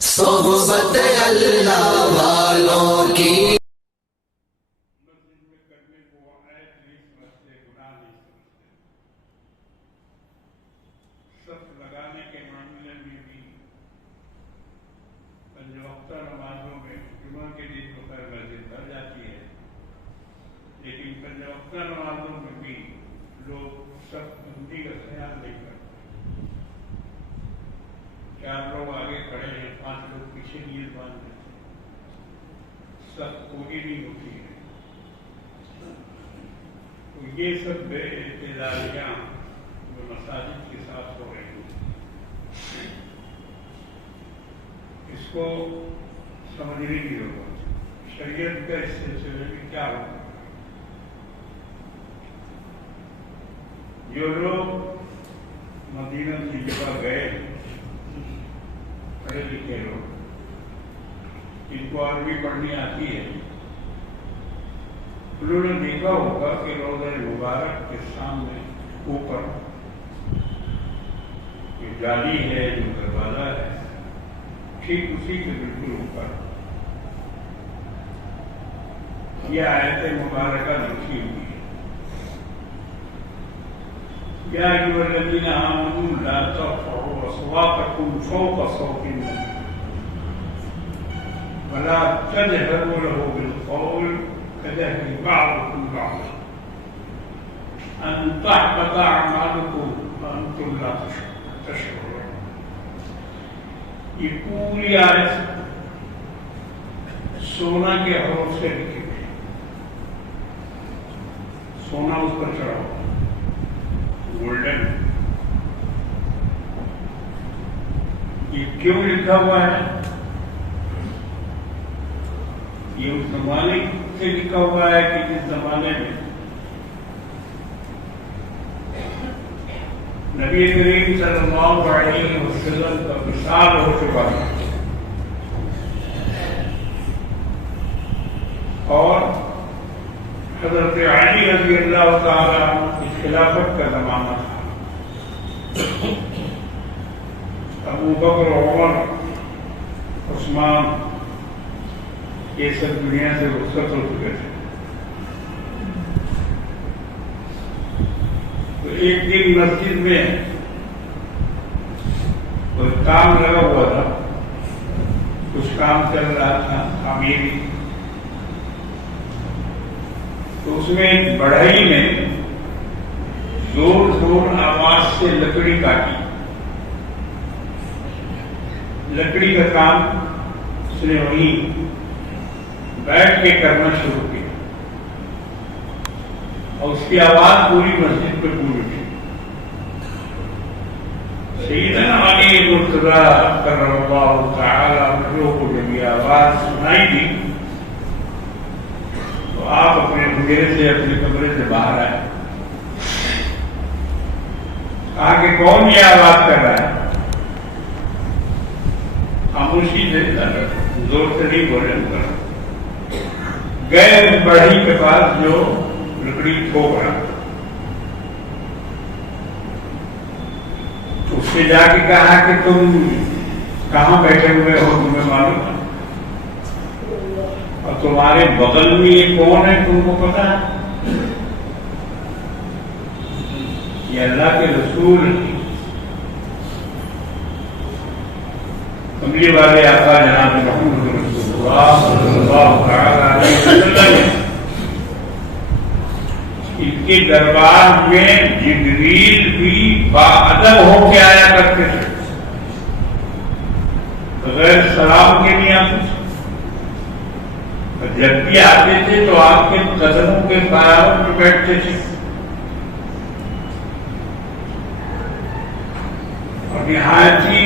صحبت اللہ والوں کی مسجد میں کرنے کو عیب نہیں سمجھتے، گناہ نہیں سمجھتے. صف لگانے کے معاملے میں بھی پنج وقتہ نمازوں میں جمعہ کے دن تو خیر مسجد بھر جاتی ہے، لیکن پنج وقتہ نمازوں میں بھی لوگ صف بندی کا خیال نہیں کرتے. 4 لوگ آگے کھڑے ہیں، 5 لوگ پیچھے نیت باندھ دیتے ہیں، صف پوری نہیں ہوتی ہے. تو یہ سب بے اعتدالیاں جو مساجد کے ساتھ ہو رہی ہیں، اس کو سمجھنے کی ضرورت ہے. شریعت کا اس سلسلے میں کیا ہوگا؟ جو لوگ مدینہ کی جگہ گئے، پڑھے لکھے لوگ، جن کو عربی پڑھنی آتی ہے، انہوں نے دیکھا ہوگا کہ روضہ مبارک کے سامنے اوپر جو جالی ہے، جو دروازہ ہے، ٹھیک اسی کے بالکل اوپر یہ آیت مبارکہ لکھی ہوئی ہے: یا ایھا الذین آمنوا لا ترفعوا اصواتکم فوق صوت النبی ولا تجهروا له بالقول كجهر بعضكم بعضا أن تحبط أعمالكم وأنتم لا تشعرون. یہ پوری آیت سونا کے حروف سے لکھی ہوئی، سونا اس پر چڑھا ہوا، گولڈن. یہ کیوں لکھا ہوا ہے؟ یہ اس زمانے سے لکھا ہوا ہے کہ جس زمانے میں نبی کریم صلی اللہ علیہ وسلم کا وصال ہو چکا ہے اور حضرت علی رضی اللہ تعالیٰ کی خلافت کا زمانہ تھا. ابو بکر، عمر، عثمان یہ سب دنیا سے رخصت ہو چکے تھے. تو ایک دن مسجد میں کوئی کام لگا ہوا تھا، کچھ کام چل رہا تھا تعمیری. تو اس میں ایک بڑھئی نے زور زور آواز سے لکڑی کاٹی. لکڑی کا کام اس نے وہیں بیٹھ کے کرنا شروع کیا اور اس کی آواز پوری مسجد پہ گونج اٹھی. سیدنا علی مرتضیٰ کرم اللہ تعالی وجہہ کو جب یہ آواز سنائی دی تو آپ اپنے حجرے سے، اپنے کمرے سے باہر آئے. کہا کہ کون یہ آواز کر رہا ہے؟ خاموشی سے، زور سے نہیں بولے. گئے اس بڑھئی کے پاس جو لکڑی ٹھوک رہا، اس سے جا کے کہا کہ تم کہاں بیٹھے ہوئے ہو، تمہیں معلوم ہے؟ اور تمہارے بغل میں یہ کون ہے، تم کو پتا ہے؟ یہ اللہ کے رسول کملی والے آقا جناب محمد رسول اللہ صلی اللہ علیہ وسلم. ان کے دربار میں جبریل بھی باادب ہو کے آیا کرتے تھے، بغیر سلام کے نہیں آتے تھے. جب بھی آتے تھے تو آپ کے قدموں کے پایوں میں بیٹھتے تھے اور نہایت ہی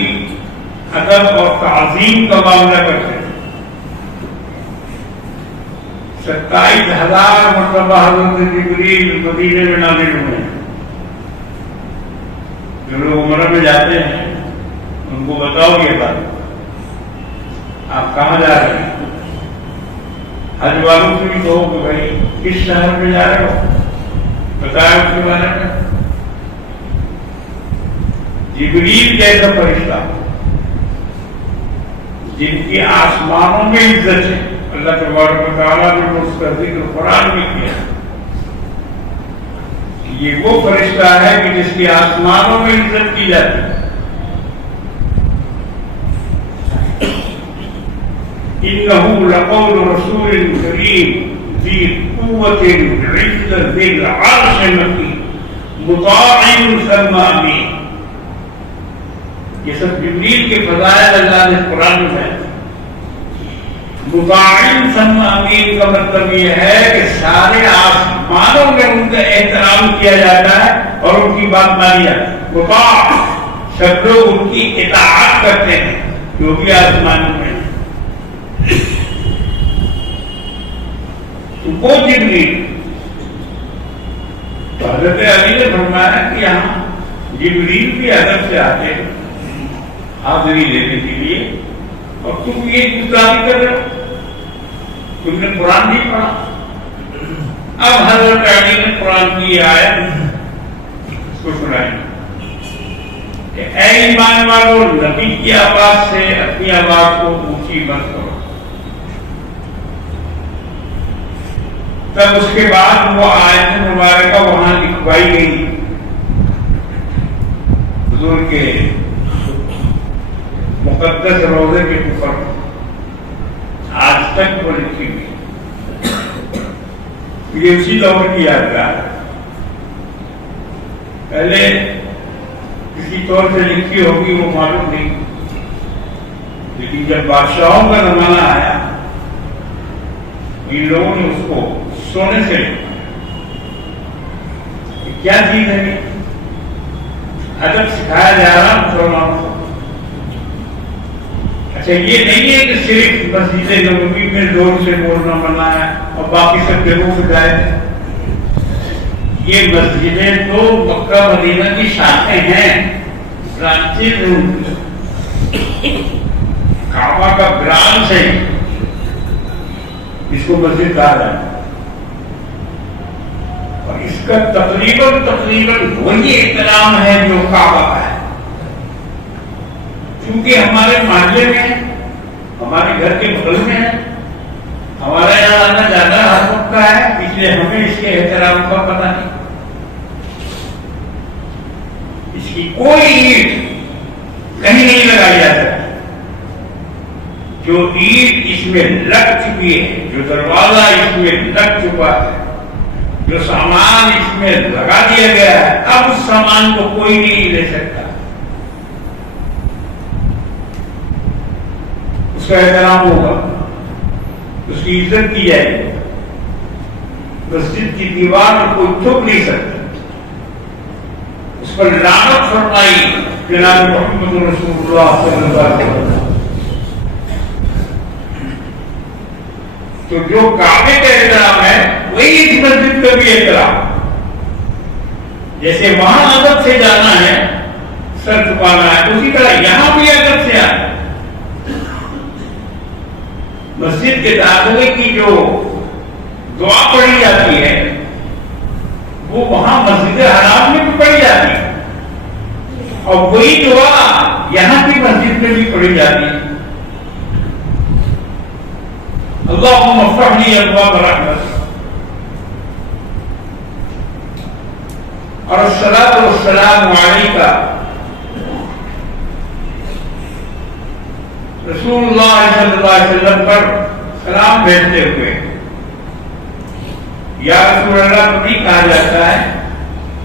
ادب اور تعظیم کا معاملہ کرتے تھے. 27,000 مرتبہ حضرت جبریل مدینے میں نازل ہوئے ہیں. جو لوگ عمرہ میں جاتے ہیں ان کو بتاؤ یہ بات، آپ کہاں جا رہے ہیں؟ حج والوں سے بھی کہو کہ بھائی کس شہر میں جا رہے ہو، بتایا اس کے بارے میں. جبریل جیسا فرشتہ جن کی آسمانوں میں عزت ہے، اللہ تبارک و تعالیٰ نے اس کا ذکر قرآن میں کیا، یہ وہ فرشتہ ہے کہ جس کی آسمانوں میں عزت کی جاتی ہے۔ إِنَّهُ لَقَوْلُ رَسُولٍ كَرِيمٍ ذِي قُوَّةٍ عِندَ ذِي الْعَرْشِ مَكِينٍ مُطَاعٍ ثَمَّ أَمِينٍ۔ یہ سب جبریل کے فضائل اللہ نے قرآن میں ہے۔ مطاعٍ ثم امین کا مطلب یہ ہے کہ سارے آسمانوں میں ان کا احترام کیا جاتا ہے اور ان کی بات مانی جاتی ہے۔ مطاع، سب لوگ ان کی اطاعت کرتے ہیں جو بھی آسمانوں میں ہے۔ تو وہ جبریل، تو حضرت علی نے فرمایا کہ یہاں جبریل بھی ادب سے آتے ہیں حاضری لینے کے لیے، اور تم یہ گزاری کر رہے ہو، تم نے قرآن نہیں پڑھا۔ اب حضرت علی نے قرآن کی آیت اس کو سنائی کہ اے ایمان والو، نبی کی آواز سے اپنی آواز کو اونچی مت کرو۔ تب اس کے بعد وہ آیت مبارکہ وہاں لکھوائی گئی حضور کے مقدس روضے کے اوپر، آج تک وہ لکھی ہوئی، یہ اسی دور کی یادگار ہے۔ پہلے کسی طور سے لکھی ہوگی وہ معلوم نہیں، لیکن جب بادشاہوں کا زمانہ آیا ان لوگوں نے اس کو سونے سے لکھا۔ کیا چیز ہے یہ؟ ادب سکھایا جا رہا مسلمانوں کو۔ اچھا، یہ نہیں ہے کہ صرف مسجد نبوی میں زور سے بولنا منع ہے اور باقی سب جگہوں پہ جائے۔ یہ مسجدیں تو مکہ مدینہ کی شاخیں ہیں، برانچز ہیں، کعبہ کا برانچ ہے، اس کو مسجد کہا جاتا ہے، اور اس کا تقریباً وہی احترام ہے جو کعبہ کا ہے۔ کیونکہ ہمارے محلے میں، ہمارے گھر کے بغل میں ہے، ہمارا یہاں آنا جانا ہر وقت کا ہے، اس لیے ہمیں اس کے احترام کا پتہ نہیں۔ اس کی کوئی اینٹ کہیں نہیں لگائی جا سکتی۔ جو اینٹ اس میں لگ چکی ہے، جو دروازہ اس میں لگ چکا ہے، جو سامان اس میں لگا دیا گیا ہے، اب اس سامان کو کوئی نہیں لے سکتا۔ اس کا احترام ہوگا، اس کی عزت کی جائے گی۔ مسجد کی دیوار میں کوئی تھوک نہیں سکتا، اس پر لعنت فرمائی جناب محمد رسول اللہ صلی اللہ علیہ وسلم۔ تو جو کعبے کا احترام ہے وہی اس مسجد کا بھی احترام۔ جیسے وہاں ادب سے جانا ہے، سر چھپانا ہے، اسی طرح یہاں بھی ادب سے آنا۔ مسجد کے داخلے کی جو دعا پڑھی جاتی ہے وہ وہاں مسجد حرام میں بھی پڑھی جاتی ہے، اور وہی دعا یہاں کی مسجد میں بھی پڑھی جاتی ہے۔ اللہم افتح لی ابواب رحمت، اور الصلاۃ والسلام علیک رسول اللہ صلی اللہ علیہ وسلم پر سلام بھیجتے ہوئے یا رسول اللہ کو نہیں کہا جاتا ہے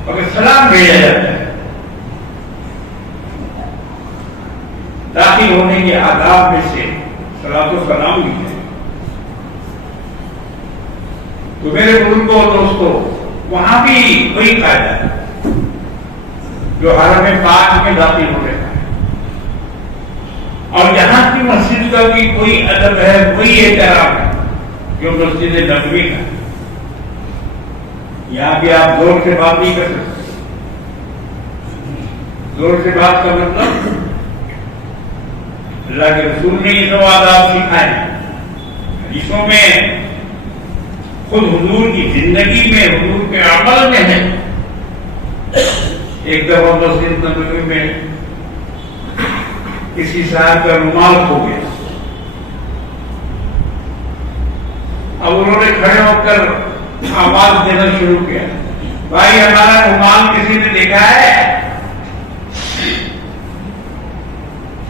مگر سلام بھیجا جاتا ہے۔ داخل ہونے کے آداب میں سے صلاۃ و سلام بھی ہے۔ تو میرے بزرگوں اور دوستوں، وہاں بھی وہی قاعدہ ہے جو حرم پاک میں داخل ہونے کا ہے، اور یہاں کی مسجد کا بھی کوئی ادب ہے، وہی احترام ہے جو مسجد نبوی کا ہے۔ یہاں بھی آپ زور سے بات نہیں کر سکتے۔ زور سے بات کا مطلب اللہ کے رسول نے یہ سب آداب سکھائے ہیں۔ حدیثوں میں خود حضور کی زندگی میں، حضور کے عمل میں ہے۔ ایک دفعہ مسجد نبوی میں کسی صاحب کا رومال کھو گیا، کھڑے ہو کر آواز دینا شروع کیا، بھائی ہمارا رومال کسی نے دیکھا ہے؟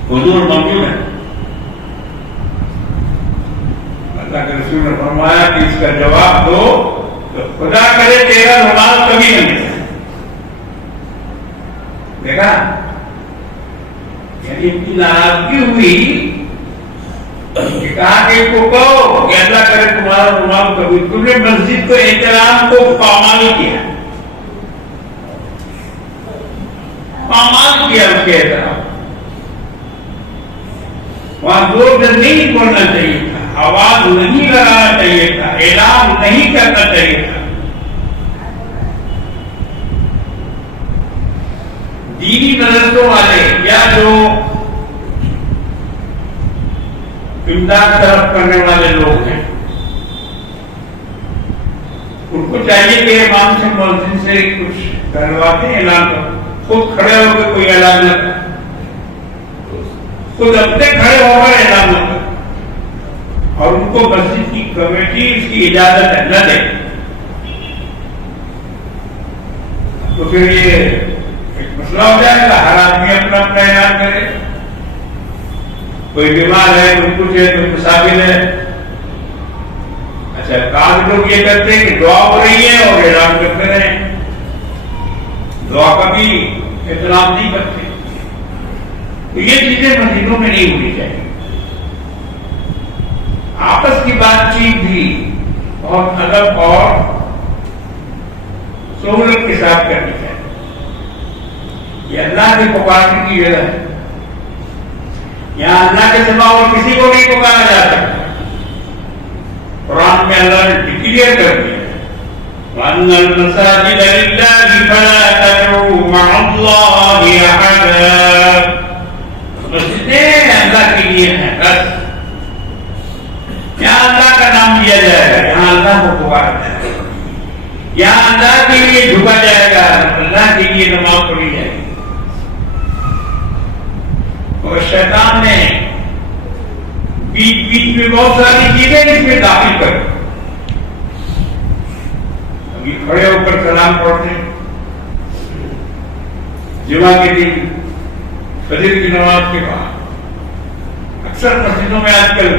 حضور موجود ہے۔ اللہ کے رسول نے فرمایا کہ اس کا جواب دو تو خدا کرے تیرا رومال کبھی نہ ملے۔ دیکھا، یعنی اتنی ناراضگی ہوئی کہ کہا کہ کو کہو کہ اللہ کرے تمہارا رومال کبھی، تم نے مسجد کو احترام کو پامال کیا، پامال کیا اس کے احترام۔ وہاں زور سے نہیں بولنا چاہیے تھا، آواز نہیں لگانا چاہیے تھا، اعلان نہیں کرنا چاہیے تھا۔ دینی مدرسوں والے یا جو امداد طرف کرنے والے لوگ ہیں، ان کو چاہیے کہ امام سے مؤذن سے کچھ کرواتے ہیں، اعلان کرو، خود کھڑے ہو کے کوئی اعلان نہ کرے، خود اپنے کھڑے ہو کر اعلان نہ کرے، اور ان کو مسجد کی کمیٹی اس کی اجازت نہ دے، تو پھر یہ ایک مسئلہ ہو جائے گا، ہر آدمی اپنا اپنا اعلان کرے، کوئی بیمار ہے، کوئی کچھ ہے، کوئی مسافر ہے۔ اچھا، کام لوگ یہ کرتے ہیں کہ دعا ہو رہی ہے اور اعلان کرتے رہے، دعا کا بھی احترام نہیں کرتے۔ تو یہ چیزیں مسجدوں میں نہیں ہونی چاہیے۔ آپس کی بات چیت بھی بہت ادب اور سہولت کے ساتھ کرنی چاہیے۔ یہ اللہ کے پکارنے کی جگہ ہے، یہاں اللہ کے سوا اور کسی کو نہیں پکارا جا سکتا۔ قرآن میں اللہ نے ڈکلیئر کر دیا، وَأَنَّ الْمَسَاجِدَ لِلَّهِ فَلَا تَدْعُوا مَعَ اللَّهِ أَحَدًا۔ مسجدیں اللہ کے لیے ہیں، بس یہاں اللہ کا نام لیا جائے گا، یہاں اللہ کو پکارا جائے گا، یہاں اللہ کے لیے جھکا جائے گا، اللہ کے لیے نماز پڑھی جائے گی۔ اور شیطان نے بیچ بیچ میں بہت ساری چیزیں اس میں داخل کر، ابھی کھڑے ہو کر سلام پڑھتے، جمعہ کے دن فجر کی نماز کے بعد اکثر مسجدوں میں آج کل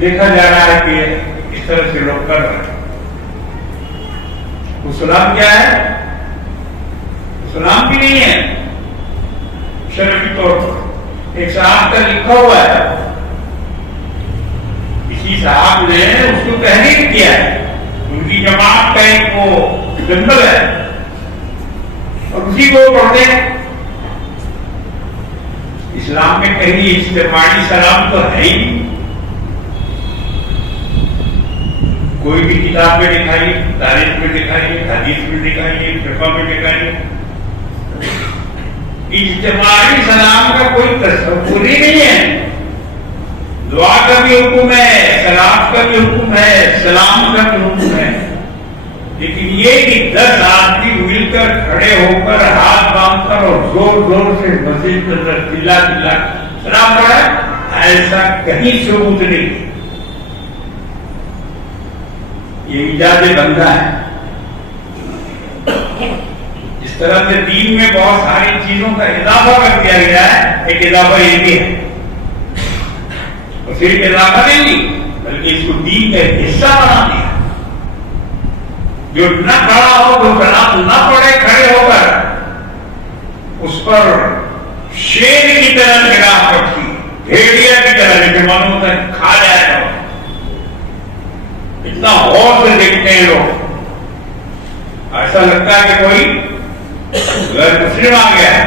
دیکھا جا رہا ہے کہ اس طرح سے لوگ کر رہے ہیں۔ وہ سلام کیا ہے؟ سلام بھی نہیں ہے شرعی طور پر۔ ایک صاحب کا لکھا ہوا ہے، کسی صاحب نے اس کو تحریر کیا ہے، ان کی جماعت کا ایک وہ جنگل ہے اور اسی کو پڑھتے ہیں۔ اسلام میں کہیں اجتماعی سلام تو ہے ہی نہیں، کوئی بھی کتاب میں دکھائیے، تاریخ میں دکھائیے، حدیث میں دکھائیے، فقہ میں دکھائیے، اجتماعی سلام کا کوئی تصور ہی نہیں ہے۔ دعا کا بھی حکم ہے، سلام کا بھی حکم ہے، سلام کا بھی حکم ہے، لیکن یہ کہ 10 آدمی مل کر کھڑے ہو کر ہاتھ باندھ کر اور زور زور سے مسجد کے اندر چلا چلا سلام پڑھا، ایسا کہیں ثبوت نہیں۔ یہ ایجاد بندہ ہے۔ اس طرح سے دین میں بہت ساری چیزوں کا اضافہ کر دیا گیا ہے، ایک اضافہ یہ بھی ہے، اور صرف اضافہ نہیں بلکہ اس کو دین کا حصہ بنا دیا۔ جو نہ کھڑا ہو، جو سلام نہ پڑھے کھڑے ہو کر، اس پر شیر کی طرح نگاہ پڑتی، بھیڑیا کی طرح، جیسے معلوم ہوتا ہے کھا جائے گا، اتنا غور سے دیکھتے ہیں لوگ، ایسا لگتا ہے کہ کوئی غیر مسلم آ گیا ہے۔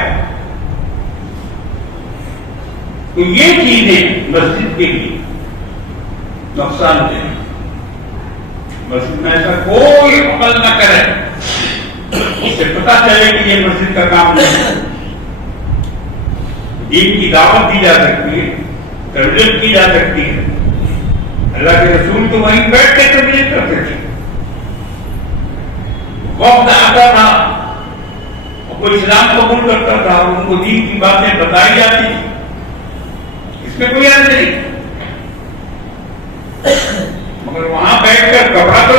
تو یہ چیزیں مسجد کے لیے نقصان دہ، مسجد میں ایسا کوئی عمل نہ کرے، اس سے پتہ چلے کہ یہ مسجد کا کام نہیں۔ دین کی دعوت دی جا سکتی ہے، تربیت کی جا سکتی ہے، اللہ کے رسول تو وہیں بیٹھ کے تربیت کرتے تھے، وقت آتا تھا کوئی اسلام قبول کرتا تھا، ان کو دین کی باتیں بتائی جاتی تھی، اس میں کوئی حرج نہیں، مگر وہاں بیٹھ کر کپڑا تو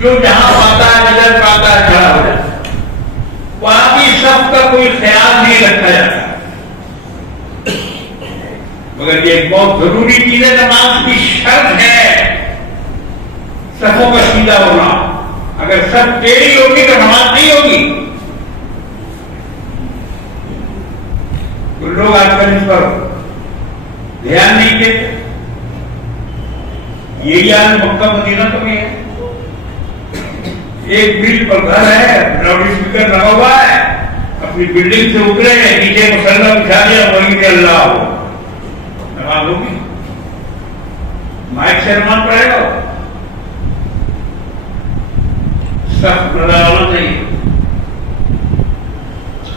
جو جہاں پاتا ہے جدھر پاتا ہے کھڑا ہو جاتا ہے، وہاں بھی سب کا کوئی خیال نہیں رکھا جاتا، مگر یہ ایک بہت ضروری چیز ہے، نماز کی شرط ہے صفوں کا سیدھا ہونا، اگر سب ٹیڑھی ہوگی تو نماز نہیں ہوگی۔ تو لوگ آج کل اس پر دھیان نہیں دیتے، یہی حال مکہ مدینہ تو نہیں ہے، ایک میل پر گھر ہے، لاؤڈ اسپیکر لگا ہوا ہے، اپنی بلڈنگ سے اترے نیچے مسلح بچھا دیا، وہیں سے اللہ ہو، نماز ہوگی؟ مائک سے نماز پڑھے گا، سب نظر آنا چاہیے،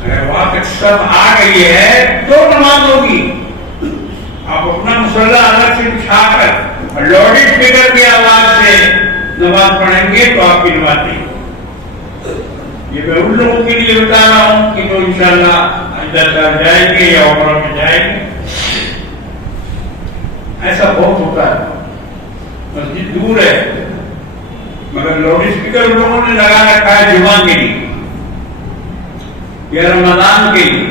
اگر وہاں تک سب آ گئی ہے تو نماز ہوگی۔ آپ اپنا مسلح الگ سے بچھا کر لاؤڈ اسپیکر کی آواز سے نماز پڑھیں گے تو آپ کی نماز نہیں ہوگی۔ یہ میں ان لوگوں کے لیے بتا رہا ہوں کہ جو انشاءاللہ حج جائیں گے یا عمرہ میں جائیں گے، ایسا بہت ہوتا ہے، مسجد دور ہے مگر لاؤڈ اسپیکر لوگوں نے لگا رکھا ہے جمعہ کے لیے یا رمضان کے لیے۔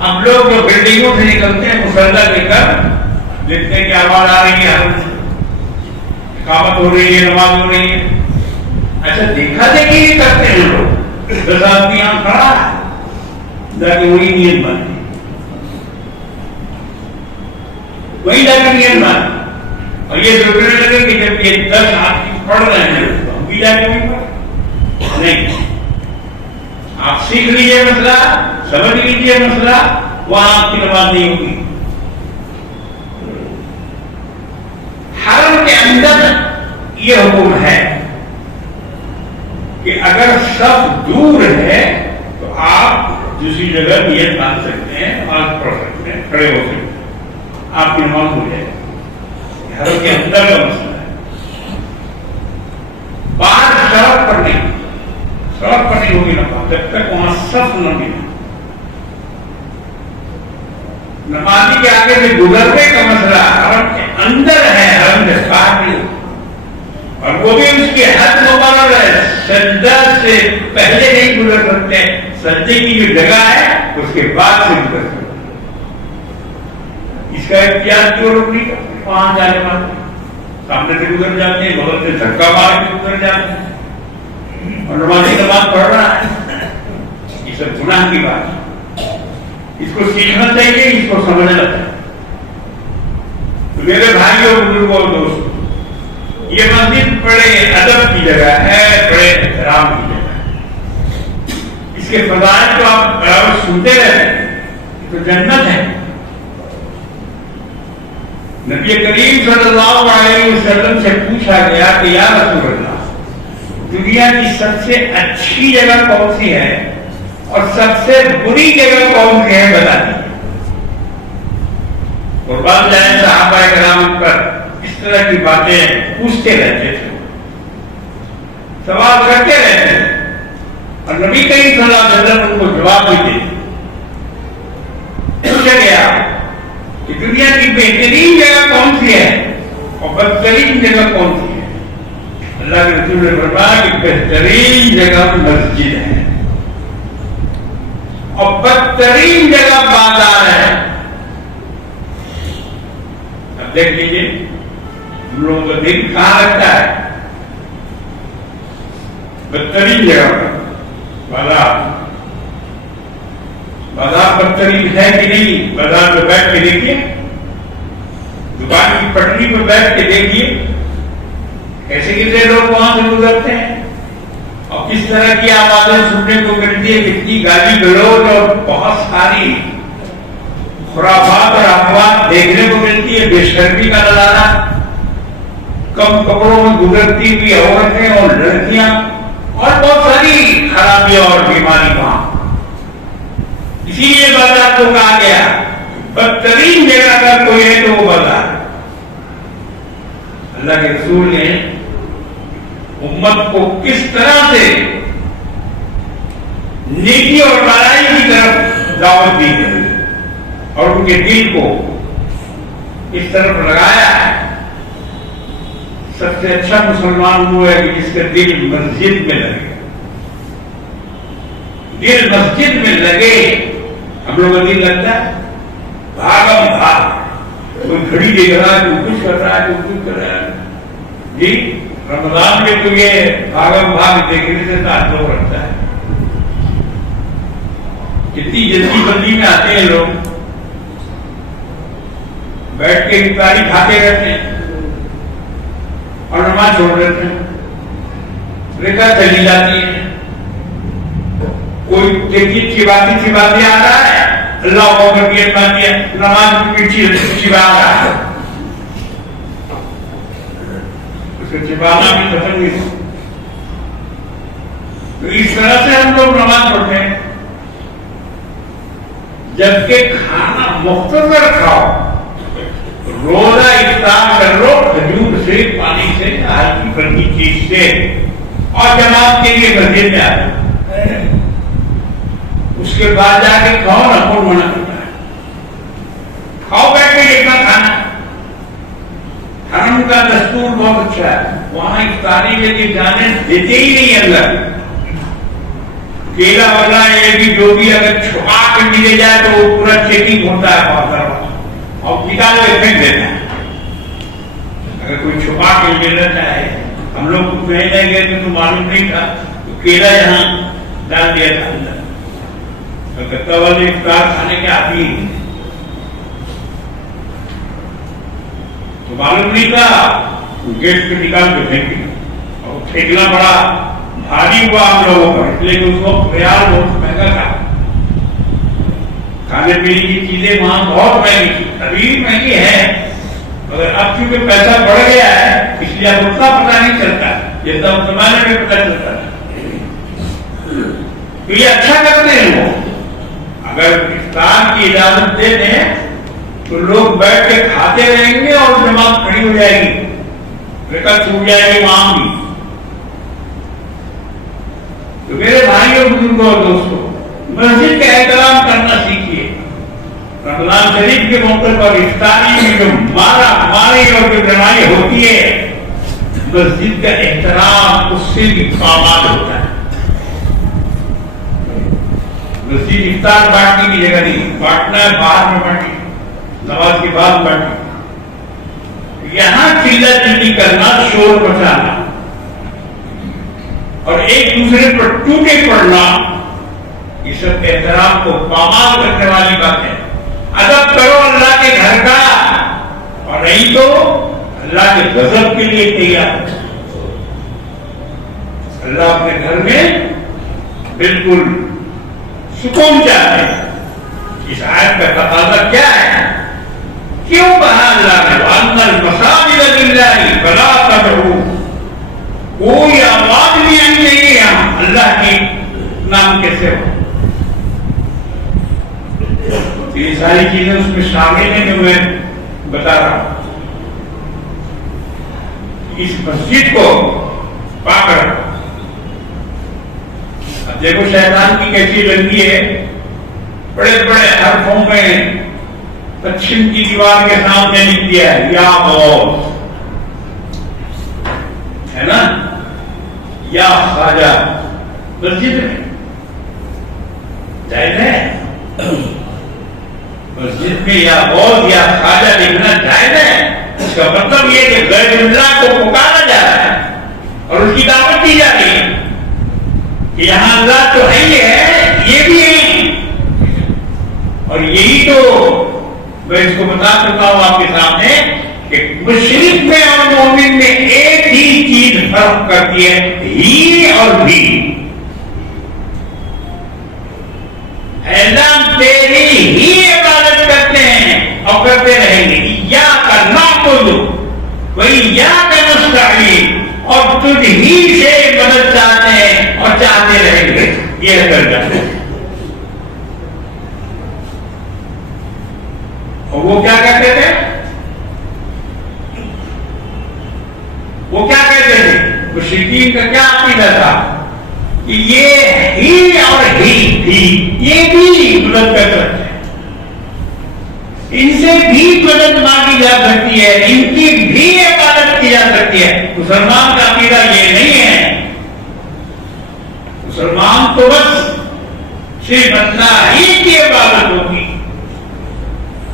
اب لوگ جو بلڈنگوں سے نکلتے ہیں مسلح لے کر، دیکھتے ہیں کہ آواز آ رہی ہے، اقامت ہو رہی ہے، نماز ہو رہی ہے، ایسا دیکھا دیکھی نہیں کرتے ہیں لوگ، 10 آدمی یہاں کھڑا ہے، جا کے وہی نیت بنتی، وہی جا کے نیت بنتی، اور یہ سوچنے لگے کہ جب یہ 10 آدمی پڑھ رہے ہیں تو ہم بھی جا کے وہی پڑھ، نہیں، آپ سیکھ لیجئے مسئلہ، سمجھ لیجئے مسئلہ، وہاں آپ کی نماز نہیں ہوگی۔ حرم کے اندر یہ حکم ہے کہ اگر سب دور ہے تو آپ دوسری جگہ نیت باندھ سکتے ہیں، نماز پڑھ سکتے ہیں، کھڑے ہو سکتے ہیں، آپ کی نماز ہو جائے گی۔ حرم کے اندر کا مسئلہ ہے، باہر سڑک پر نہیں، سڑک پر نہیں ہوگی نماز جب تک وہاں صف نہ ملے، نمازی کے آگے سے گزرنے کا مسئلہ حرم کے اندر ہے، حرم سے باہر نہیں، اور وہ بھی اس کی حد مقرر ہے، سجدہ سے پہلے نہیں گزر سکتے، سجدے کی جو جگہ ہے اس کے بعد سے گزر سکتے، اس کا اختیار کیوں روک نہیں کرتے، وہاں جانے والے سامنے سے گزر جاتے ہیں، بغل سے دھکا مار کے گزر جاتے ہیں، اور نمازی نماز پڑھ رہا ہے، یہ سب گناہ کی بات ہے، اس کو سیکھنا چاہیے، اس کو سمجھنا چاہیے۔ تو میرے بھائیوں بزرگوں اور دوستوں، یہ مسجد بڑے ادب کی جگہ ہے، بڑے احترام کی جگہ ہے، اس کے فضائل تو آپ برابر سنتے رہتے ہیں، تو جنت ہے۔ نبی کریم صلی اللہ علیہ وسلم سے پوچھا گیا کہ یا رسول اللہ، دنیا کی سب سے اچھی جگہ کون سی ہے اور سب سے بری جگہ کون سی ہے، بتا دیجیے۔ قربان جائیں صحابہ کرام پر اس طرح کی باتیں پوچھتے رہتے تھے، سوال کرتے رہتے تھے، اور نبی کریم صلی اللہ علیہ وسلم ان کو جواب بھی دیتے۔ پوچھا گیا کہ دنیا کی بہترین جگہ کون سی ہے اور بدترین جگہ کون سی ہے؟ اللہ کے رسول نے فرمایا کہ بہترین جگہ مسجد ہے اور بدترین جگہ بازار ہے۔ اب دیکھ لیجیے ہم لوگوں کا دل کہاں رکھتا ہے؟ بدترین جگہ پر بازار۔ بازار بدترین ہے کہ نہیں؟ بازار پہ بیٹھ کے دیکھیے، دکان کی پٹری پہ بیٹھ کے دیکھیے کیسے کتنے لوگ وہاں سے گزرتے ہیں اور کس طرح کی آوازیں سننے کو ملتی ہے، کتنی گالی گلوچ اور بہت ساری خرافات اور افواہ دیکھنے کو ملتی ہے، بے شرمی کا نظارہ، کم کپڑوں میں گزرتی ہوئی عورتیں اور لڑکیاں اور بہت ساری خرابیاں اور بیماری وہاں۔ اسی لیے بازار کو کہا گیا بدترین جگہ اگر کوئی ہے تو وہ بازار۔ اللہ کے رسول نے امت کو کس طرح سے نیکی اور بھلائی کی طرف دعوت دی ہے اور ان کے دل کو اس طرف لگایا ہے، سب سے اچھا مسلمان وہ ہے کہ جس کا دل مسجد میں لگے. دل مسجد میں لگے. ہم لوگ کا دل لگتا ہے بھاگم بھاگ, کوئی گھڑی دیکھ رہا ہے, کوئی کچھ کر رہا ہے, کوئی کچھ کر رہا ہے. جی رمضان میں تو یہ بھاگم بھاگ دیکھنے سے تعلق رکھتا ہے. کتنی جلدی بندی میں آتے ہیں لوگ, بیٹھ کے افطاری کھاتے رہتے ہیں اور نماز چھوڑ دیتے ہیں. رکعت چلی جاتی ہے. کوئی دیکھیے چباتے آ رہا ہے, اللہ اکبر کی بات ہے, نماز کی چبا رہا ہے. اس کو چبانا بھی پسند نہیں. تو اس طرح سے ہم لوگ نماز پڑھتے ہیں. جبکہ کھانا مختصر کھاؤ, روزہ افطار کر لو کھجور سے, پانی سے, ہلکی پھلکی چیز سے, اور جماعت کے لیے مسجد میں آ جاؤ. اس کے بعد جا کے کھاؤ نا, کون منع کرتا ہے؟ کھاؤ بیٹھ کے جتنا کھانا. حرم کا دستور بہت اچھا ہے, وہاں افطاری لے کے جانے دیتے ہی نہیں اللہ. کیلا والا یہ بھی جو بھی اگر چھپا کے ملے جائے تو وہ پورا چیکنگ ہوتا ہے اور کتاب کو پھینک دیتا ہے. اگر کوئی چھپا کے ملنا چاہے, ہم لوگ کو کہنے گئے تو معلوم نہیں تھا, تو کیلا یہاں ڈال دیا تھا اندر. کلکتہ والے افطار کھانے کے عادی ہیں, تو معلوم نہیں تھا, گیٹ پہ نکال کے پھینک دیا. اور پھینکنا بڑا بھاری ہوا ہم لوگوں پر, لیکن اس وقت ریال بہت مہنگا تھا. کھانے پینے کی چیزیں وہاں بہت مہنگی تھی, ابھی بھی مہنگی ہے, مگر اب چونکہ پیسہ بڑھ گیا ہے اس لیے اب اتنا پتہ نہیں چلتا جتنا زمانے میں پتہ چلتا ہے. تو یہ اچھا کرتے ہیں وہ. اگر افطار کی اجازت دے دیں تو لوگ بیٹھ کے کھاتے رہیں گے اور جماعت کھڑی ہو جائے گی, رکعت چھوٹ جائے گی وہاں بھی. تو میرے بھائیوں بزرگوں اور دوستوں, مسجد کا احترام کرنا سیکھیے. رمضان شریف کے موقع پر افطاری میں جو ماری اور جو لڑائی ہوتی ہے, مسجد کا احترام اس سے بھی پامال ہوتا ہے. مسجد افطار بانٹنے کی جگہ نہیں, بانٹنا ہے بعد میں بانٹی, نماز کے بعد بانٹی. یہاں چلا چلی کرنا, شور مچانا اور ایک دوسرے پر ٹوٹے پڑنا, یہ سب احترام کو پامال کرنے والی بات ہے. ادب کرو اللہ کے گھر کا, اور نہیں تو اللہ کے غضب کے لیے تیار. اللہ اپنے گھر میں بالکل سکون چاہتے ہیں. اس آیت کا تقاضا کیا ہے؟ کیوں کہا اللہ نے وَأَنَّ الْمَسَاجِدَ لِلَّهِ فَلَا تَدْعُوا, کوئی آواز بھی آنی چاہیے یہاں اللہ کے نام کیسے ہو. یہ ساری چیزیں اس میں شامل ہیں جو میں بتا رہا ہوں. اس مسجد کو پاک رکھو. اب دیکھو شیطان کی کیسی لگی ہے, بڑے بڑے حرفوں میں پچھم کی دیوار کے سامنے لکھ دیا ہے یا غوث, ہے نا, یا خواجہ. مسجد میں جائز ہے, مسجد میں یا غوث یا خواجہ لکھنا جائز ہے. اس کا مطلب یہ کہ غیر اللہ کو پکارا جا رہا ہے اور اس کی دعوت دی جا رہی ہے کہ یہاں اللہ تو ہے, یہ ہے, یہ بھی ہے. اور یہی تو میں اس کو بتا سکتا ہوں آپ کے سامنے کہ مشرک میں اور مومن میں ایک ہی چیز فرق کرتی ہے, ہی اور بھی. اللہ تیری ہی عبادت کرتے ہیں اور کرتے رہیں گے. یا کرنا کو دو وہی یا نستعین, اور تجھ ہی سے مدد چاہتے ہیں اور چاہتے رہیں گے. یہ کر جاتے ہیں. اور وہ کیا کہتے تھے, وہ کیا کہتے تھے, مشرکین کا کیا عقیدہ تھا کہ یہ ہی اور ہی یہ بھی مدد کر سکتے ہیں, ان سے بھی مدد مانگی جا سکتی ہے, ان کی بھی عبادت کی جا سکتی ہے. مسلمان کا عقیدہ یہ نہیں ہے. مسلمان تو بس صرف اللہ ہی کی عبادت ہوگی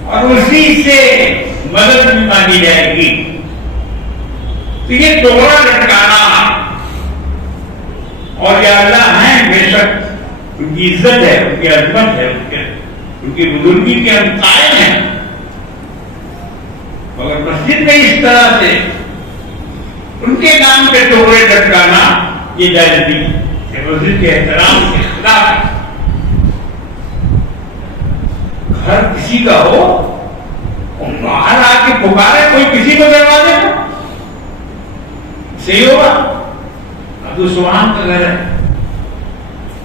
اور اسی سے مدد بھی مانگی جائے گی. تو یہ دوہرا لٹکانا اور یا اللہ ہیں بے شک ان کی عزت ہے, ان کی عظمت ہے, ان کی بزرگی کے ہم قائل ہیں, مگر مسجد میں اس طرح سے ان کے نام پہ ٹوکرے لٹکانا یہ جائز نہیں ہے, مسجد کے احترام کے خلاف ہے. گھر کسی کا ہو اور باہر آ کے پکارے کوئی کسی کو دروازے کو, صحیح ہوگا؟ اب تو سبحان کا گھر ہے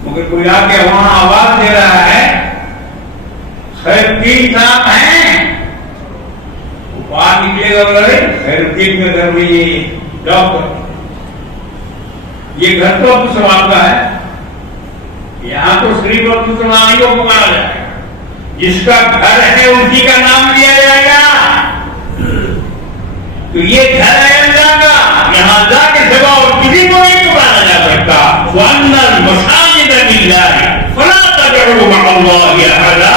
مگر کوئی آ کے وہاں آواز دے رہا ہے خیر الدین صاحب ہیں, وہ باہر نکلے گا بولے خیر الدین کے گھر میں یہ ڈاکٹر, یہ گھر تو عبد السلام کا ہے, یہاں تو صرف عبد السلام ہی کو پکارا جائے گا, جس کا گھر ہے اسی کا نام لیا جائے گا. تو یہ گھر ہے اللہ کا, یہاں اللہ کے سوا اور کسی کو نہیں پکارا جا سکتا. وَأَنَّ الْمَسَاجِدَ لِلَّهِ فَلَا تَدْعُوا مَعَ اللَّهِ أَحَدًا,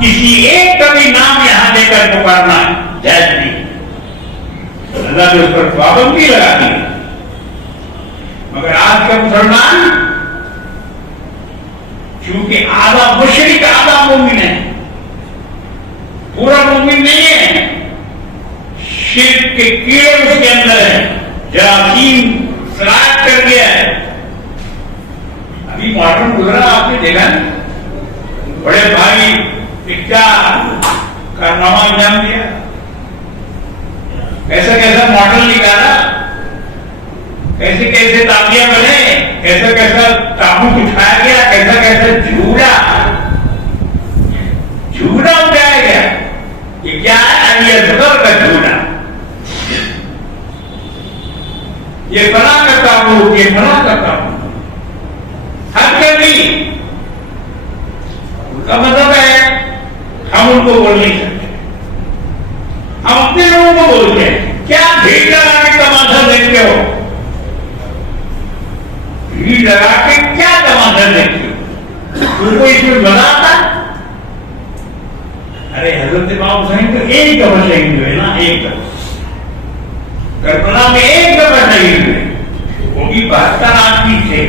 کسی ایک کا بھی نام یہاں لے کر پکارنا جائز نہیں. اللہ نے اس پر پابندی لگا دی. مگر آج کا مسلمان چونکہ آدھا مشرک آدھا مومن ہے, پورا مومن نہیں ہے, شرک کے کیڑے اس کے اندر ہیں, جراثیم سرایت کر گیا ہے. ابھی ماڈرن گزرا آپ نے دیکھا, بڑے بھائی کیا کارنامہ انجام دیا, کیسا کیسا ماڈل نکالا, کیسے کیسے تابیاں بنے, کیسا کیسا تابوت اٹھایا گیا, کیسا کیسا جھولا اٹھایا گیا. یہ کیا ہے؟ علی اصغر کا جھولا, یہ فلاں کا تابوت, یہ فلاں کا تابوت. ہر کبھی ان کا مطلب ہے ہم ان کو بول نہیں سکتے, ہم اپنے لوگوں کو بولتے ہیں. کیا بھیڑ لگا کے تماشا دیکھتے ہو, بھیڑ لگا کے کیا تماشا دیکھتے ہو, ان کو اس میں مزہ آتا. ارے حضرت امام حسین تو ایک دفعہ شہید ہوئے نا, ایک دفعہ کربلا میں ایک دفعہ شہید ہوئے, وہ بھی 72 آدمی تھے,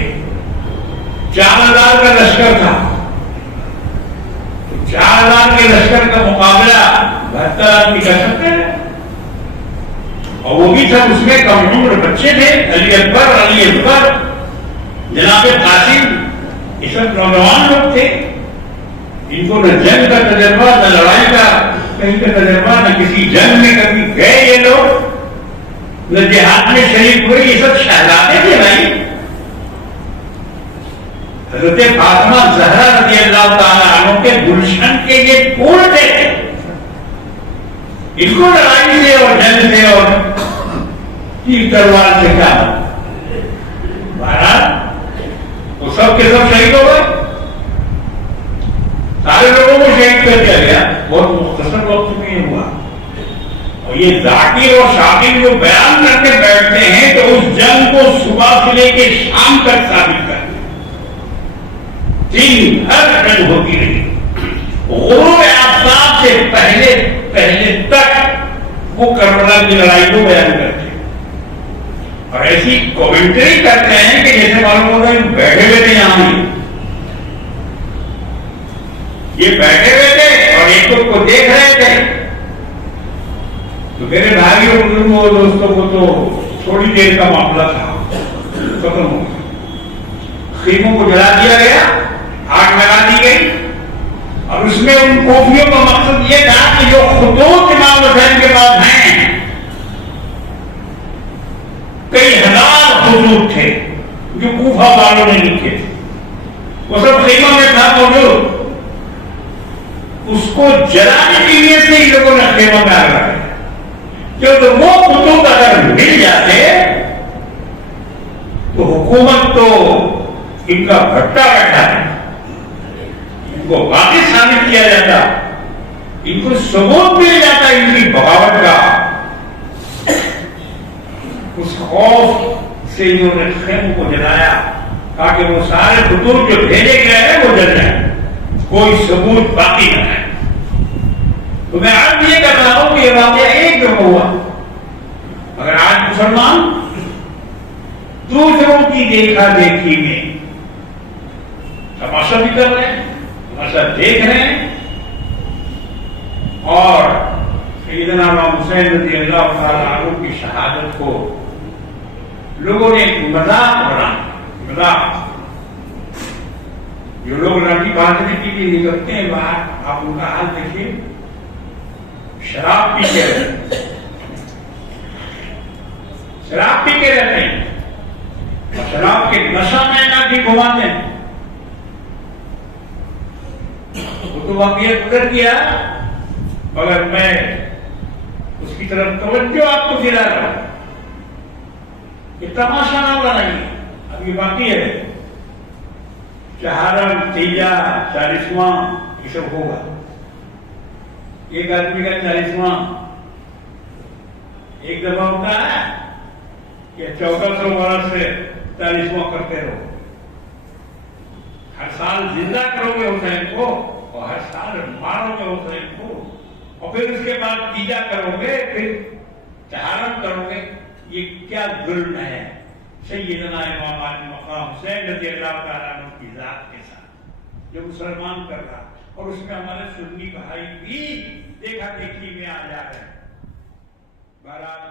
4000 کا لشکر تھا. 4000 کے لشکر کا مقابلہ 72 آدمی کر سکتے ہیں, اور وہ بھی سب اس میں کم عمر بچے تھے. علی اکبر, جناب قاسم, یہ سب نوجوان لوگ تھے. ان کو نہ جنگ کا تجربہ, نہ لڑائی کا کہیں کا تجربہ, نہ کسی جنگ میں کبھی گئے یہ لوگ, نہ جہاد میں شریک ہوئے. یہ سب شہزادے تھے بھائی. حضرت فاطمہ زہرا رضی اللہ تعالیٰ عنہ کے گلشن کے یہ پھول تھے. ان کو لڑائی سے اور جنگ سے اور تیر تلوار سے کیا بہرحال وہ سب کے سب شہید ہو گئے. سارے لوگوں کو شہید کر دیا گیا, بہت مختصر وقت میں یہ ہوا. اور یہ ذاکر اور شاکر جو بیان کر کے بیٹھتے ہیں تو اس جنگ کو صبح سے لے کے شام تک ثابت کرتے, دن بھر جنگ ہوتی رہی. غروب آفتاب سے پہلے تک وہ کربلا کی لڑائی کو بیان کرتے اور ایسی کومنٹری کرتے ہیں کہ جیسے معلوم ہوتا ہے بیٹھے ہوئے تھے یہاں, یہ بیٹھے ہوئے تھے اور ایک کو دیکھ رہے تھے. تو میرے بھائیوں بزرگوں دوستوں کو تو تھوڑی دیر کا معاملہ تھا, ختم ہو گیا. خیموں کو جلا دیا گیا, آگ لگا دی گئی, اور اس میں ان کوفیوں کا مقصد یہ تھا کہ جو خطوط امام حسین کے پاس ہیں, کئی ہزار خطوط تھے جو کوفہ والوں نے لکھے تھے, وہ سب خیموں میں تھا موجود. اس کو جلانے کی نیت سے ہی لوگوں نے خیموں میں آ رہا ہے, کیونکہ وہ خطوط اگر مل جاتے تو حکومت تو ان کا بھٹا بیٹھا ہے, ان کو باقی ثابت کیا جاتا, ان کو ثبوت مل جاتا ان کی بغاوت کا. اس خوف سیدوں نے خیموں کو جلایا تاکہ وہ سارے خطوط جو بھیجے گئے ہیں وہ جل جائیں، کوئی ثبوت باقی نہ ہے۔ تو میں آج یہ کر رہا ہوں کہ یہ واقعہ ایک دفعہ ہوا، مگر آج مسلمان دوسروں کی دیکھا دیکھی میں تماشا بھی کر رہے ہیں، تماشا دیکھ رہے ہیں، اور سیدنا امام حسین رضی اللہ تعالیٰ عنہ کی شہادت کو لوگوں نے ایک مذاق بنا، مذاق۔ جو لوگ لاٹھی باندھنے کے لیے نکلتے ہیں باہر، آپ ان کا حال دیکھیے، شراب پی کے رہتے ہیں، شراب پی کے رہتے ہیں، شراب کے نشہ میں لاٹھی گھماتے ہیں۔ وہ تو واقعہ گزر گیا، مگر میں اس کی طرف توجہ آپ کو دلا رہا ہوں کہ تماشا نہ بنائیے، اب یہ باقی ہے، چہارم، تیجا، 40واں یہ سب ہوگا۔ ایک آدمی کا 40واں ایک دفعہ ہوتا ہے کہ 1400 برس سے 40واں کرتے رہو، ہر سال زندہ کرو گے حسین کو اور ہر سال مارو گے حسین کو، اور پھر اس کے بعد تیجا کرو گے، پھر چہارم کرو گے۔ یہ کیا ظلم ہے سیدنا امام علی مقام حسین رضی اللہ تعالیٰ عنہ کی ذات کے ساتھ جو مسلمان کر رہا، اور اس میں ہمارے سنی بھائی بھی دیکھا دیکھی میں آ جا رہے ہیں۔ بہرحال